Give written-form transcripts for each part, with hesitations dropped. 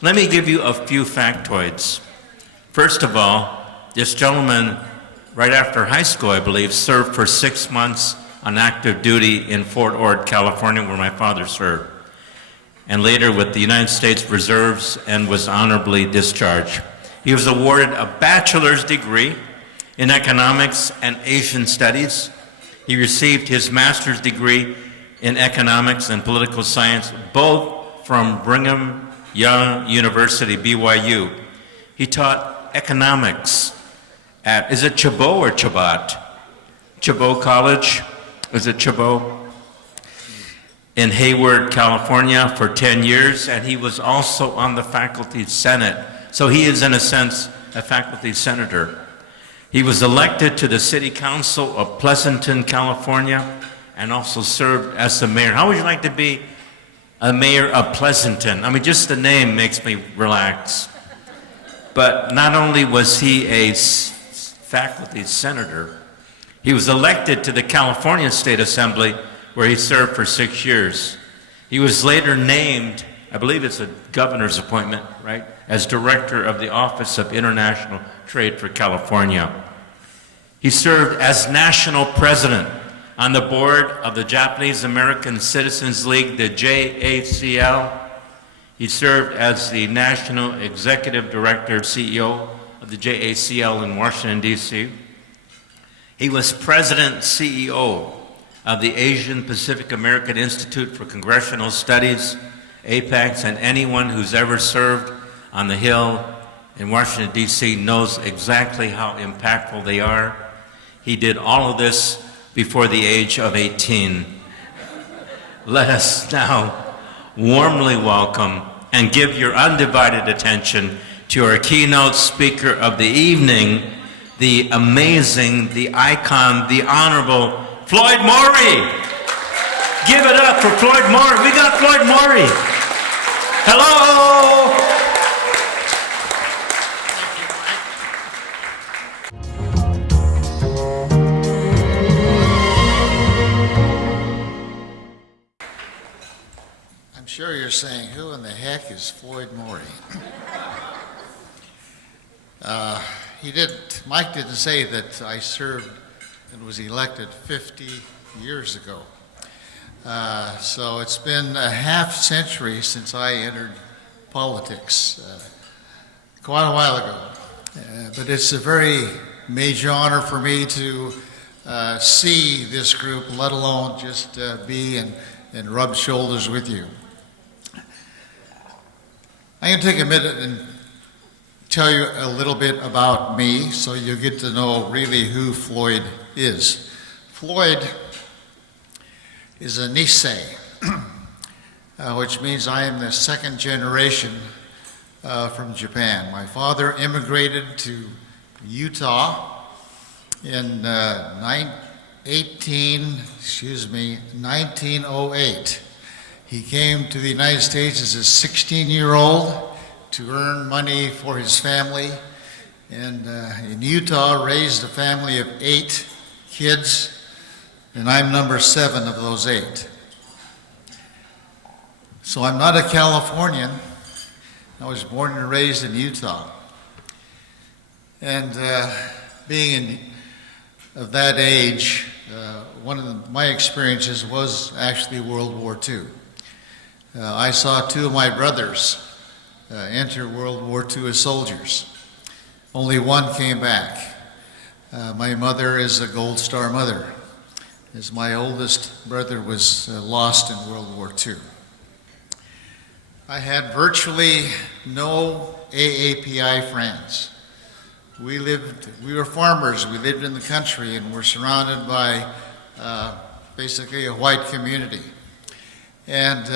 Let me give you a few factoids. First of all, this gentleman, right after high school, I believe, served for 6 months on active duty in Fort Ord, California, where my father served, and later with the United States Reserves and was honorably discharged. He was awarded a bachelor's degree in economics and Asian studies. He received his master's degree in economics and political science, both from Brigham Young University, BYU. He taught economics at, is it Chabot or Chabot? Chabot College, is it Chabot? In Hayward, California for 10 years, and he was also on the faculty senate. So he is, in a sense, a faculty senator. He was elected to the City Council of Pleasanton, California, and also served as the mayor. How would you like to be a mayor of Pleasanton? I mean, just the name makes me relax. But not only was he a faculty senator, he was elected to the California State Assembly, where he served for 6 years. He was later named, I believe it's a governor's appointment, right, as director of the Office of International Trade for California. He served as national president on the board of the Japanese American Citizens League, the JACL. He served as the national executive director, CEO of the JACL in Washington, D.C. He was president, CEO of the Asian Pacific American Institute for Congressional Studies, APEX, and anyone who's ever served on the Hill in Washington, D.C. knows exactly how impactful they are. He did all of this before the age of 18. Let us now warmly welcome and give your undivided attention to our keynote speaker of the evening, the amazing, the icon, the honorable Floyd Mori. Give it up for Floyd Mori. We got Floyd Mori. Hello. I'm sure you're saying, who in the heck is Floyd Mori? Mike didn't say that I served and was elected 50 years ago. So it's been a half century since I entered politics, quite a while ago. But it's a very major honor for me to see this group, let alone just be and rub shoulders with you. I'm going to take a minute and tell you a little bit about me so you'll get to know really who Floyd is. Floyd is a Nisei, which means I am the second generation from Japan. My father immigrated to Utah in 1908. He came to the United States as a 16-year-old to earn money for his family, and in Utah raised a family of 8 kids, and I'm number 7 of those 8. So I'm not a Californian. I was born and raised in Utah. And being of that age, one of my experiences was actually World War II. I saw 2 of my brothers enter World War II as soldiers. Only one came back. My mother is a Gold Star mother, as my oldest brother was lost in World War II. I had virtually no AAPI friends. We were farmers, we lived in the country, and were surrounded by basically a white community. And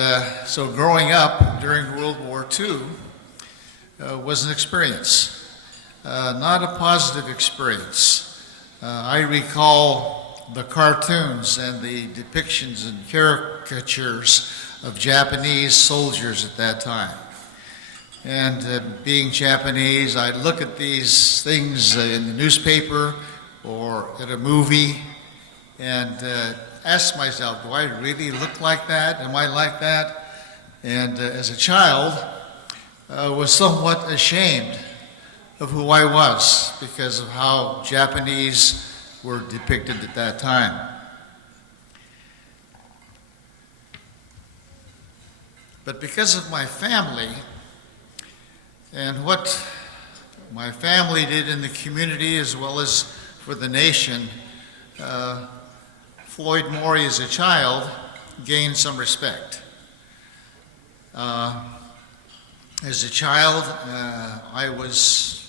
so growing up during World War II was an experience, not a positive experience. I recall the cartoons and the depictions and caricatures of Japanese soldiers at that time. And being Japanese, I'd look at these things in the newspaper or at a movie and ask myself, do I really look like that? Am I like that? And as a child, was somewhat ashamed of who I was because of how Japanese were depicted at that time. But because of my family and what my family did in the community as well as for the nation, Floyd Mori as a child gained some respect. As a child, I was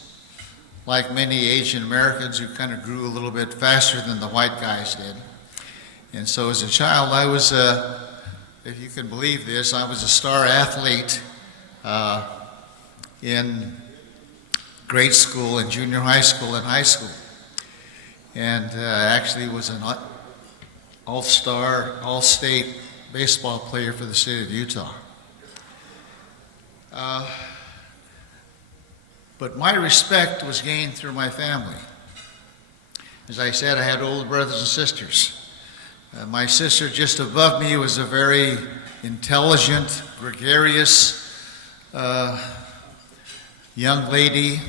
like many Asian Americans who kind of grew a little bit faster than the white guys did. And so as a child, I was, if you can believe this, I was a star athlete in grade school and junior high school and high school. And actually was an all-star, all-state baseball player for the state of Utah. But my respect was gained through my family. As I said, I had older brothers and sisters. My sister just above me was a very intelligent, gregarious young lady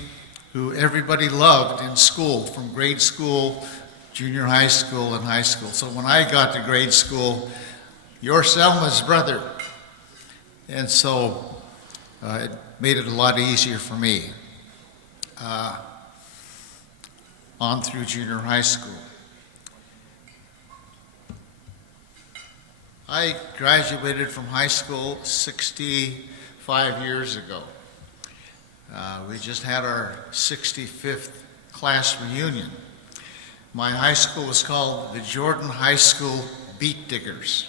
who everybody loved in school, from grade school, junior high school, and high school. So when I got to grade school, "You're Selma's brother." And so it made it a lot easier for me on through junior high school. I graduated from high school 65 years ago. We just had our 65th class reunion. My high school was called the Jordan High School Beat Diggers.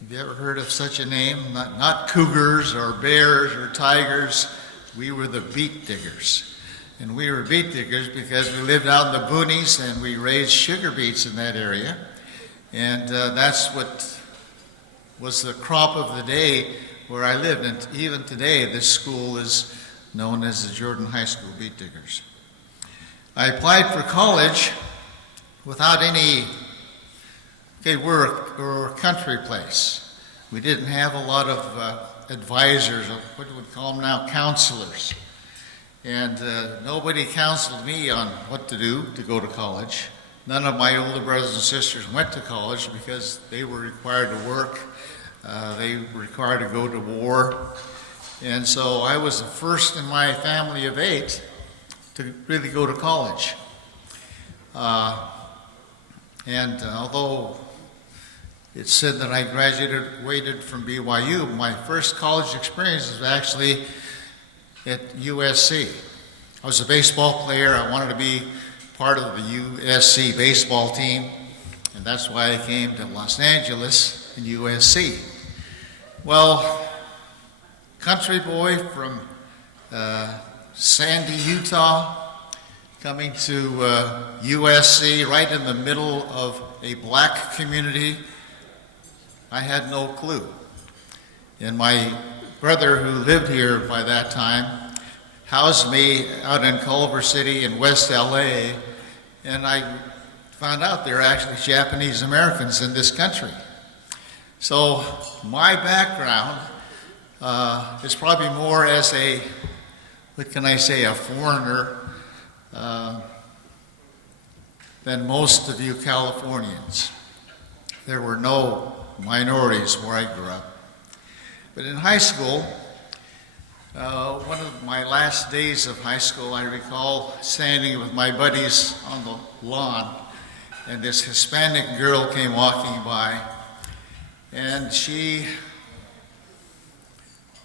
Have you ever heard of such a name? Not cougars or bears or tigers. We were the beet diggers. And we were beet diggers because we lived out in the boonies and we raised sugar beets in that area. And that's what was the crop of the day where I lived. And even today, this school is known as the Jordan High School Beet Diggers. I applied for college without any, we're a country place. We didn't have a lot of advisors, or what do we call them now, counselors. And nobody counseled me on what to do to go to college. None of my older brothers and sisters went to college because they were required to work. They were required to go to war. And so I was the first in my family of 8 to really go to college. And although it's said that I graduated from BYU, my first college experience was actually at USC. I was a baseball player. I wanted to be part of the USC baseball team, and that's why I came to Los Angeles and USC. Well, country boy from Sandy, Utah, coming to USC right in the middle of a black community, I had no clue. And my brother, who lived here by that time, housed me out in Culver City in West LA, and I found out there are actually Japanese Americans in this country. So my background is probably more as a, what can I say, a foreigner than most of you Californians. There were no minorities where I grew up. But in high school, one of my last days of high school, I recall standing with my buddies on the lawn, and this Hispanic girl came walking by, and she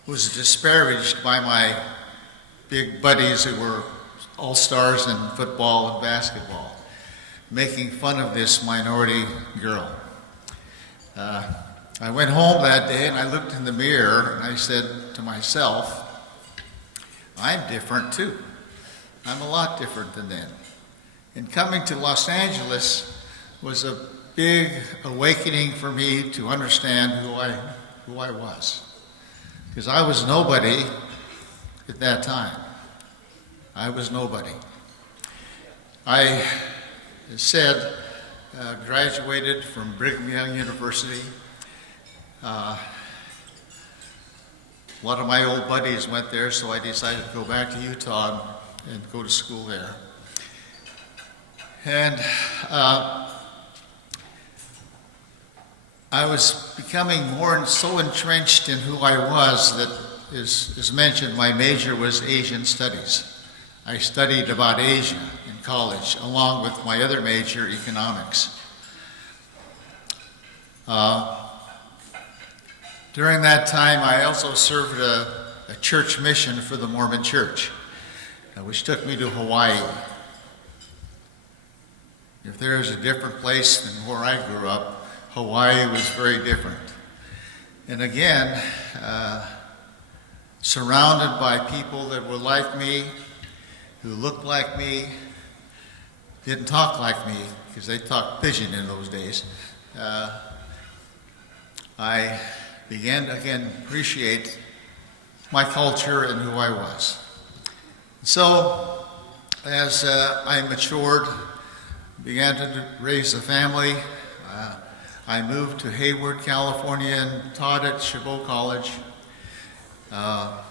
was disparaged by my big buddies who were all-stars in football and basketball, making fun of this minority girl. I went home that day and I looked in the mirror and I said to myself, I'm different too. I'm a lot different than them. And coming to Los Angeles was a big awakening for me to understand who I was. Because I was nobody at that time. I was nobody. I said, graduated from Brigham Young University. a lot of my old buddies went there, so I decided to go back to Utah and go to school there. And I was becoming more and so entrenched in who I was that, as mentioned, my major was Asian Studies. I studied about Asia in college, along with my other major, economics. During that time, I also served a church mission for the Mormon Church, which took me to Hawaii. If there is a different place than where I grew up, Hawaii was very different. And again, surrounded by people that were like me, who looked like me, didn't talk like me, because they talked pidgin in those days. I began to again appreciate my culture and who I was. So, as I matured, began to raise a family, I moved to Hayward, California, and taught at Chabot College. Not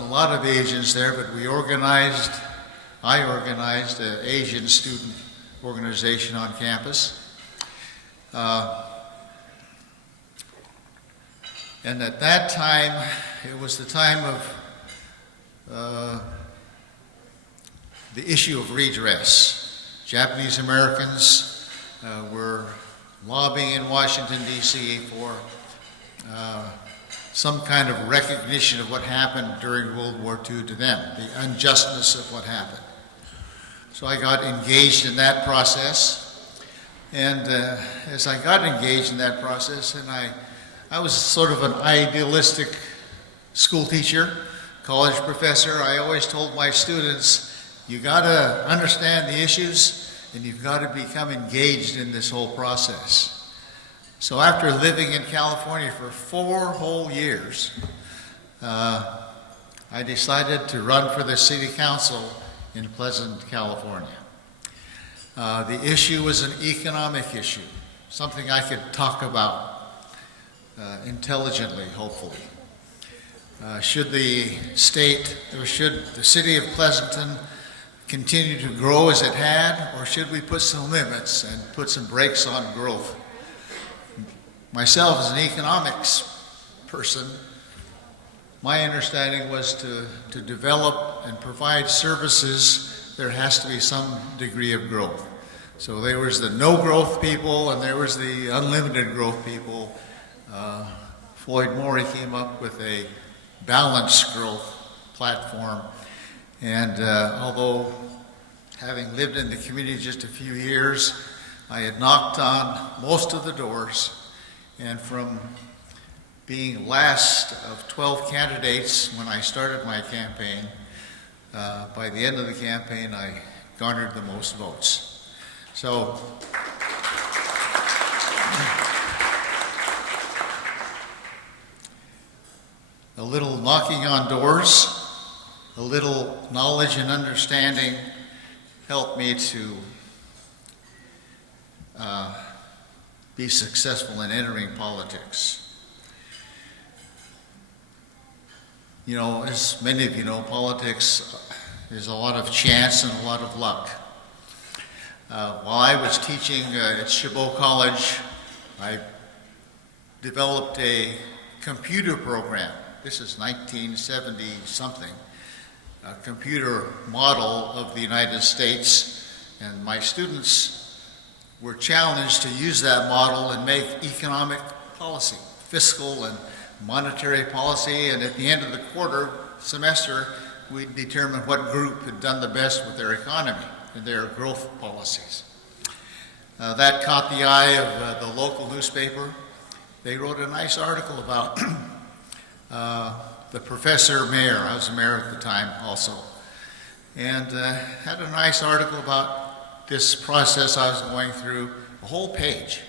a lot of Asians there, but I organized an Asian student organization on campus. And at that time, it was the time of the issue of redress. Japanese Americans were lobbying in Washington, D.C. for some kind of recognition of what happened during World War II to them, the unjustness of what happened. So I got engaged in that process, and as I got engaged in that process, and I was sort of an idealistic school teacher, college professor. I always told my students, you got to understand the issues, and you've got to become engaged in this whole process. So after living in California for 4 whole years, I decided to run for the city council in Pleasant, California. The issue was an economic issue, something I could talk about intelligently, hopefully. Should the state, or should the city of Pleasanton continue to grow as it had, or should we put some limits and put some brakes on growth? Myself, as an economics person, my understanding was to develop and provide services, there has to be some degree of growth. So there was the no growth people and there was the unlimited growth people. Floyd Mori came up with a balanced growth platform. And although having lived in the community just a few years, I had knocked on most of the doors. And from being last of 12 candidates when I started my campaign, by the end of the campaign, I garnered the most votes. So, a little knocking on doors, a little knowledge and understanding helped me to be successful in entering politics. You know, as many of you know, politics is a lot of chance and a lot of luck. While I was teaching at Chabot College, I developed a computer program. This is 1970-something, a computer model of the United States, and my students were challenged to use that model and make economic policy, fiscal and monetary policy, and at the end of the semester, we determined what group had done the best with their economy and their growth policies. That caught the eye of the local newspaper. They wrote a nice article about the professor mayor. I was a mayor at the time also. And had a nice article about this process I was going through, a whole page.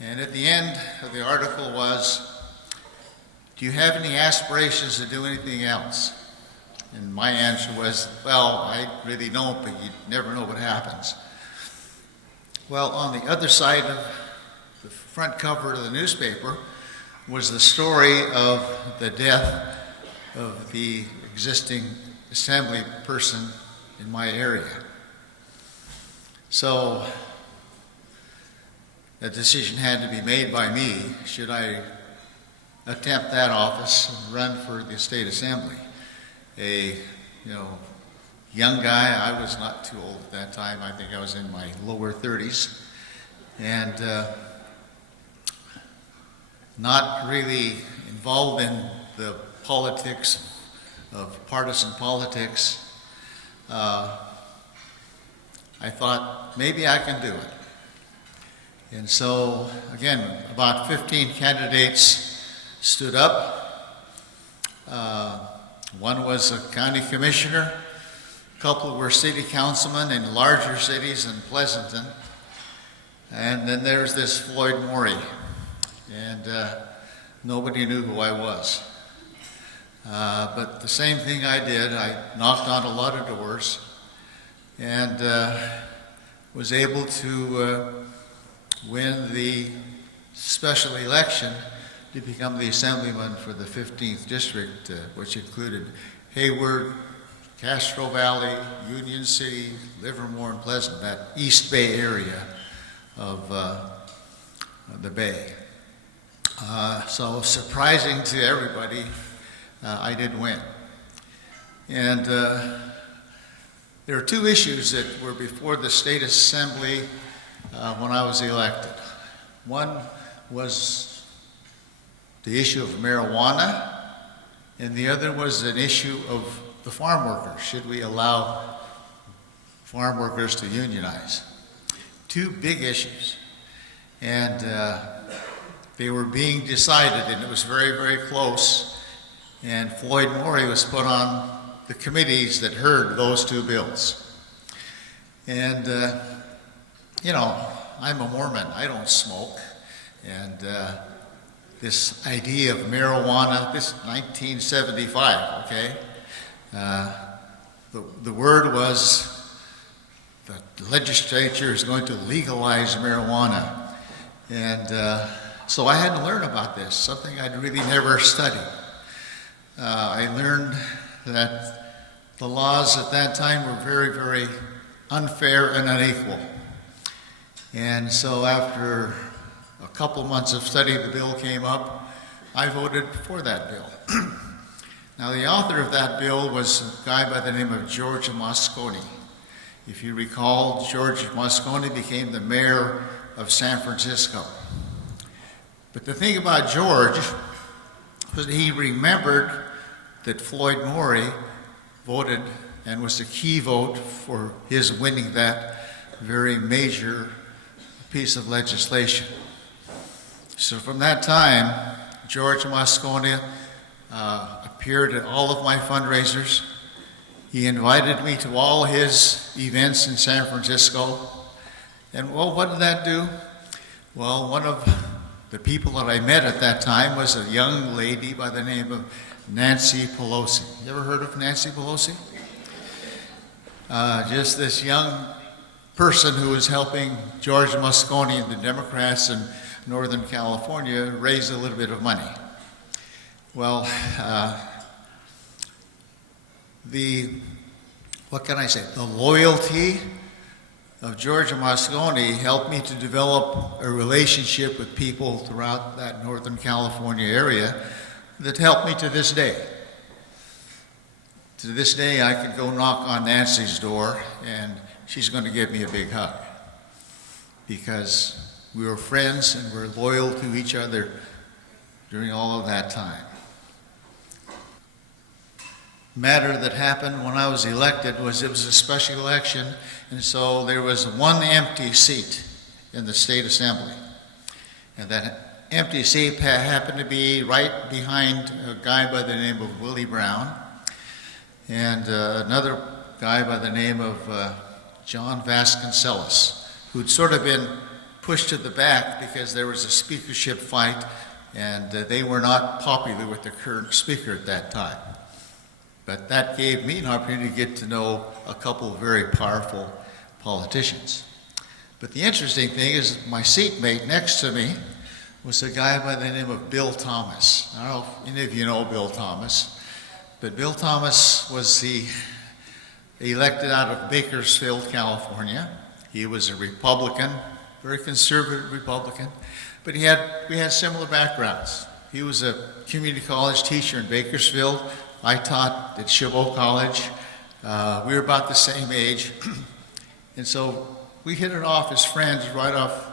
And at the end of the article was, do you have any aspirations to do anything else? And my answer was, well, I really don't, but you never know what happens. Well, on the other side of the front cover of the newspaper was the story of the death of the existing assembly person in my area. So a decision had to be made by me. Should I attempt that office and run for the state assembly? A young guy, I was not too old at that time. I think I was in my lower 30s, and not really involved in the politics of partisan politics. I thought maybe I can do it. And so, again, about 15 candidates stood up. One was a county commissioner, a couple were city councilmen in larger cities in Pleasanton, and then there's this Floyd Mori, and nobody knew who I was. But the same thing I did, I knocked on a lot of doors and was able to win the special election to become the assemblyman for the 15th district, which included Hayward, Castro Valley, Union City, Livermore, and Pleasant, that East Bay area of the Bay. So surprising to everybody, I did win. And there are two issues that were before the state assembly when I was elected. One was the issue of marijuana, and the other was an issue of the farm workers. Should we allow farm workers to unionize? Two big issues. And they were being decided, and it was very, very close. And Floyd Mori was put on the committees that heard those two bills. And, I'm a Mormon. I don't smoke. And this idea of marijuana, this 1975, okay? The word was that the legislature is going to legalize marijuana. And so I had to learn about this, something I'd really never studied. I learned that the laws at that time were very, very unfair and unequal. And so after a couple months of study, the bill came up. I voted for that bill. Now, the author of that bill was a guy by the name of George Moscone. If you recall, George Moscone became the mayor of San Francisco. But the thing about George was that he remembered that Floyd Mori voted and was the key vote for his winning that very major piece of legislation. So from that time, George Moscone appeared at all of my fundraisers. He invited me to all his events in San Francisco. And well, what did that do? Well, one of the people that I met at that time was a young lady by the name of Nancy Pelosi. You ever heard of Nancy Pelosi? Just this young person who was helping George Moscone and the Democrats in Northern California raise a little bit of money. Well, what can I say? The loyalty of George Moscone helped me to develop a relationship with people throughout that Northern California area that helped me to this day. To this day, I could go knock on Nancy's door and she's going to give me a big hug because we were friends and we're loyal to each other during all of that time. Matter that happened when I was elected was it was a special election, and so there was one empty seat in the state assembly. And that empty seat happened to be right behind a guy by the name of Willie Brown and another guy by the name of John Vasconcellos, who'd sort of been pushed to the back because there was a speakership fight and they were not popular with the current speaker at that time. But that gave me an opportunity to get to know a couple of very powerful politicians. But the interesting thing is my seatmate next to me was a guy by the name of Bill Thomas. I don't know if any of you know Bill Thomas, but Bill Thomas was elected out of Bakersfield, California. He was a Republican, very conservative Republican, but we had similar backgrounds. He was a community college teacher in Bakersfield. I taught at Chabot College. We were about the same age, and so we hit it off as friends right off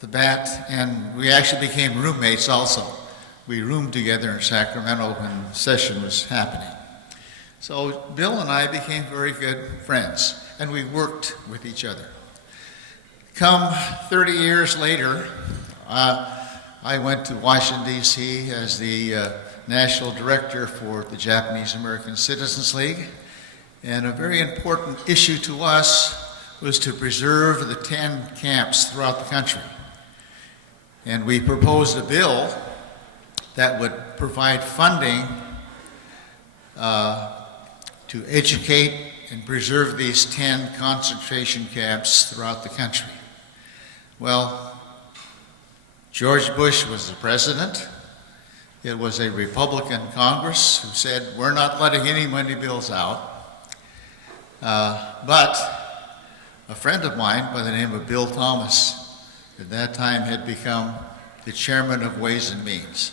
the bat, and we actually became roommates also. We roomed together in Sacramento when the session was happening. So Bill and I became very good friends, and we worked with each other. Come 30 years later, I went to Washington, D.C. as the national director for the Japanese American Citizens League, and a very important issue to us was to preserve the 10 camps throughout the country. And we proposed a bill that would provide funding to educate and preserve these 10 concentration camps throughout the country. Well, George Bush was the president. It was a Republican Congress who said, we're not letting any money bills out. But a friend of mine by the name of Bill Thomas at that time had become the chairman of Ways and Means.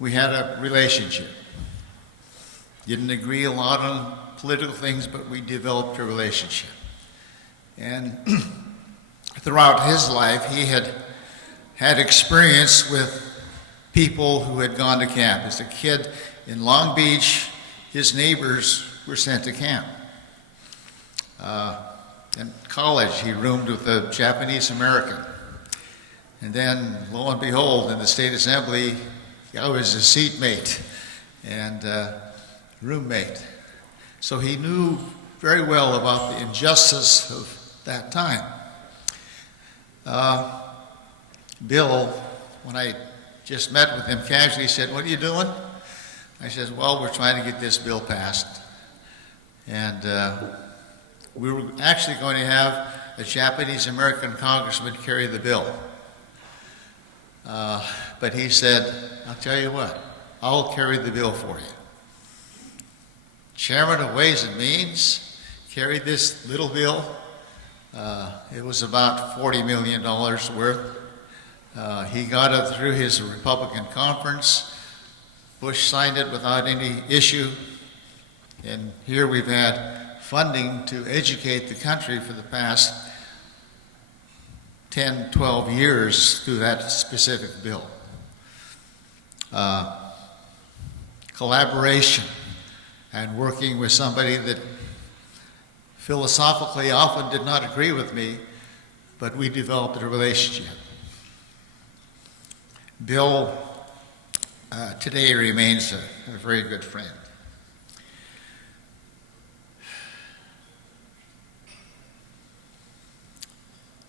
We had a relationship. Didn't agree a lot on political things, but we developed a relationship. And throughout his life, he had experience with people who had gone to camp. As a kid in Long Beach, his neighbors were sent to camp. In college, he roomed with a Japanese American. And then, lo and behold, in the state assembly, I was a seatmate and roommate. So he knew very well about the injustice of that time. Bill, when I just met with him casually, said, "What are you doing?" I said, "Well, we're trying to get this bill passed." And we were actually going to have a Japanese American congressman carry the bill. But he said, "I'll tell you what, I'll carry the bill for you." Chairman of Ways and Means carried this little bill. It was about $40 million worth. He got it through his Republican conference. Bush signed it without any issue. And here we've had funding to educate the country for the past 10, 12 years through that specific bill. Collaboration and working with somebody that philosophically often did not agree with me, but we developed a relationship. Bill today remains a very good friend.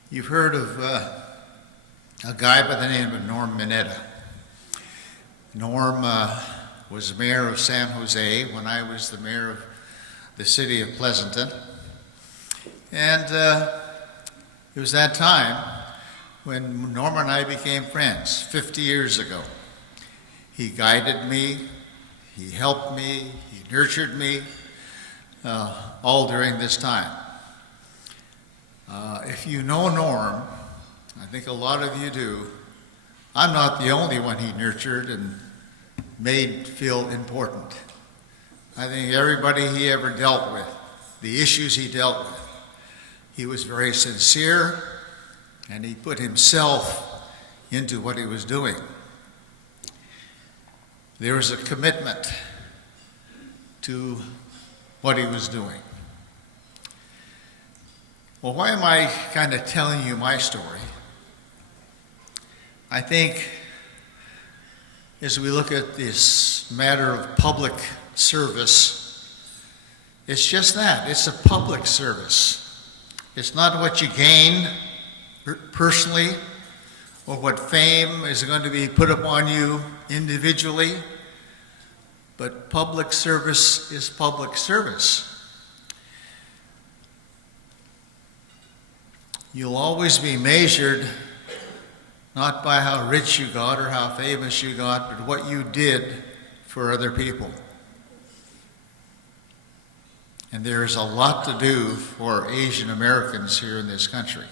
You've heard of a guy by the name of Norm Mineta. Norm was mayor of San Jose when I was the mayor of the city of Pleasanton. And it was that time when Norm and I became friends 50 years ago. He guided me, he helped me, he nurtured me, all during this time. If you know Norm, I think a lot of you do, I'm not the only one he nurtured and made feel important. I think everybody he ever dealt with, the issues he dealt with, he was very sincere and he put himself into what he was doing. There was a commitment to what he was doing. Well, why am I kind of telling you my story? I think as we look at this matter of public service, it's just that. It's a public service. It's not what you gain personally or what fame is going to be put upon you individually, but public service is public service. You'll always be measured not by how rich you got or how famous you got, but what you did for other people. And there is a lot to do for Asian Americans here in this country.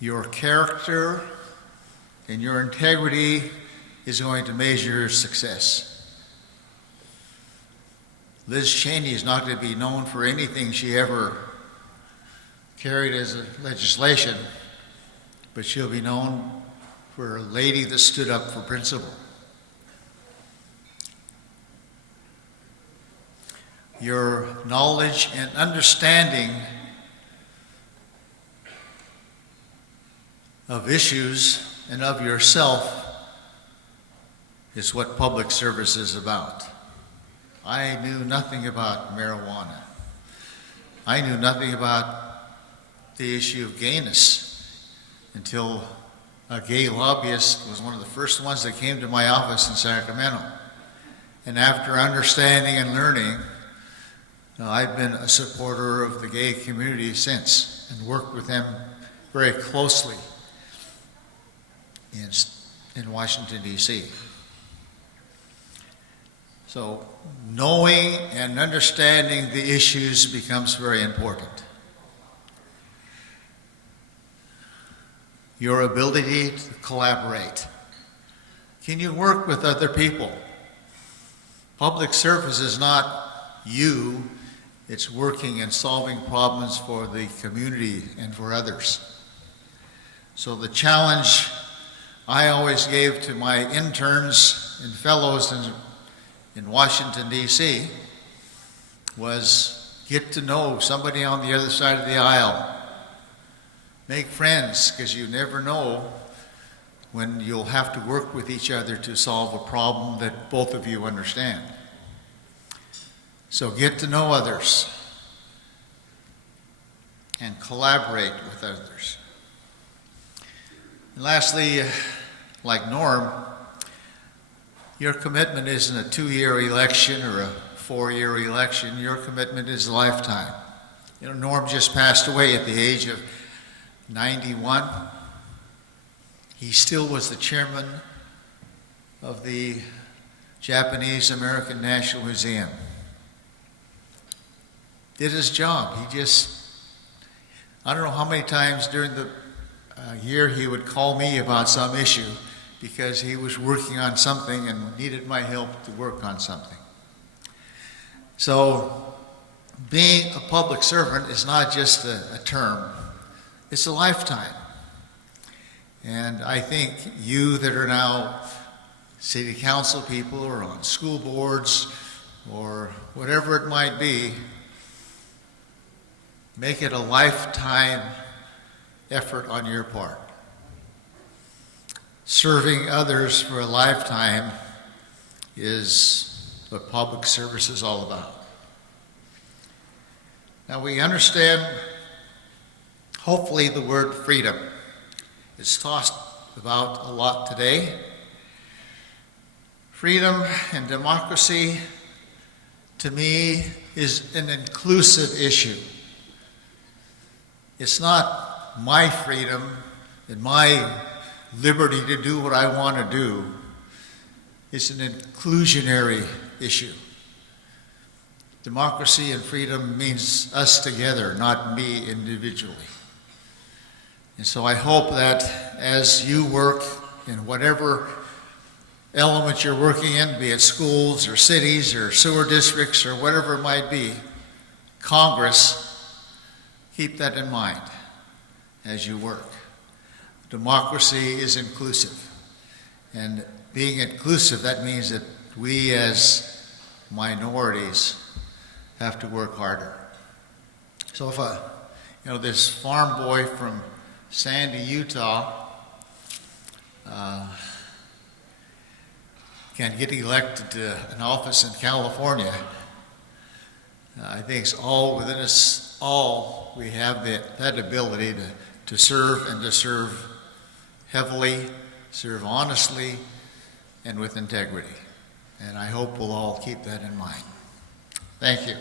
Your character and your integrity is going to measure your success. Liz Cheney is not going to be known for anything she ever carried as a legislation, but she'll be known for a lady that stood up for principle. Your knowledge and understanding of issues and of yourself is what public service is about. I knew nothing about marijuana. I knew nothing about the issue of gayness until a gay lobbyist was one of the first ones that came to my office in Sacramento. And after understanding and learning, I've been a supporter of the gay community since and worked with them very closely in Washington, D.C. So knowing and understanding the issues becomes very important. Your ability to collaborate. Can you work with other people? Public service is not you, it's working and solving problems for the community and for others. So the challenge I always gave to my interns and fellows in Washington, D.C. was get to know somebody on the other side of the aisle. Make friends, because you never know when you'll have to work with each other to solve a problem that both of you understand. So get to know others and collaborate with others. And lastly, like Norm, your commitment isn't a 2-year election or a 4-year election. Your commitment is a lifetime. You know, Norm just passed away at the age of 91. He still was the chairman of the Japanese American National Museum. Did his job. I don't know how many times during the year he would call me about some issue because he was working on something and needed my help to work on something. So being a public servant is not just a term, it's a lifetime. And I think you that are now city council people or on school boards or whatever it might be, make it a lifetime effort on your part. Serving others for a lifetime is what public service is all about. Now we understand, hopefully, the word freedom. It's tossed about a lot today. Freedom and democracy, to me, is an inclusive issue. It's not my freedom and my liberty to do what I want to do. It's an inclusionary issue. Democracy and freedom means us together, not me individually. And so I hope that as you work in whatever element you're working in, be it schools or cities or sewer districts or whatever it might be, Congress, keep that in mind as you work. Democracy is inclusive. And being inclusive, that means that we as minorities have to work harder. So if this farm boy from Sandy, Utah, can get elected to an office in California, I think it's all within us all. We have that ability to serve and to serve heavily, serve honestly, and with integrity. And I hope we'll all keep that in mind. Thank you.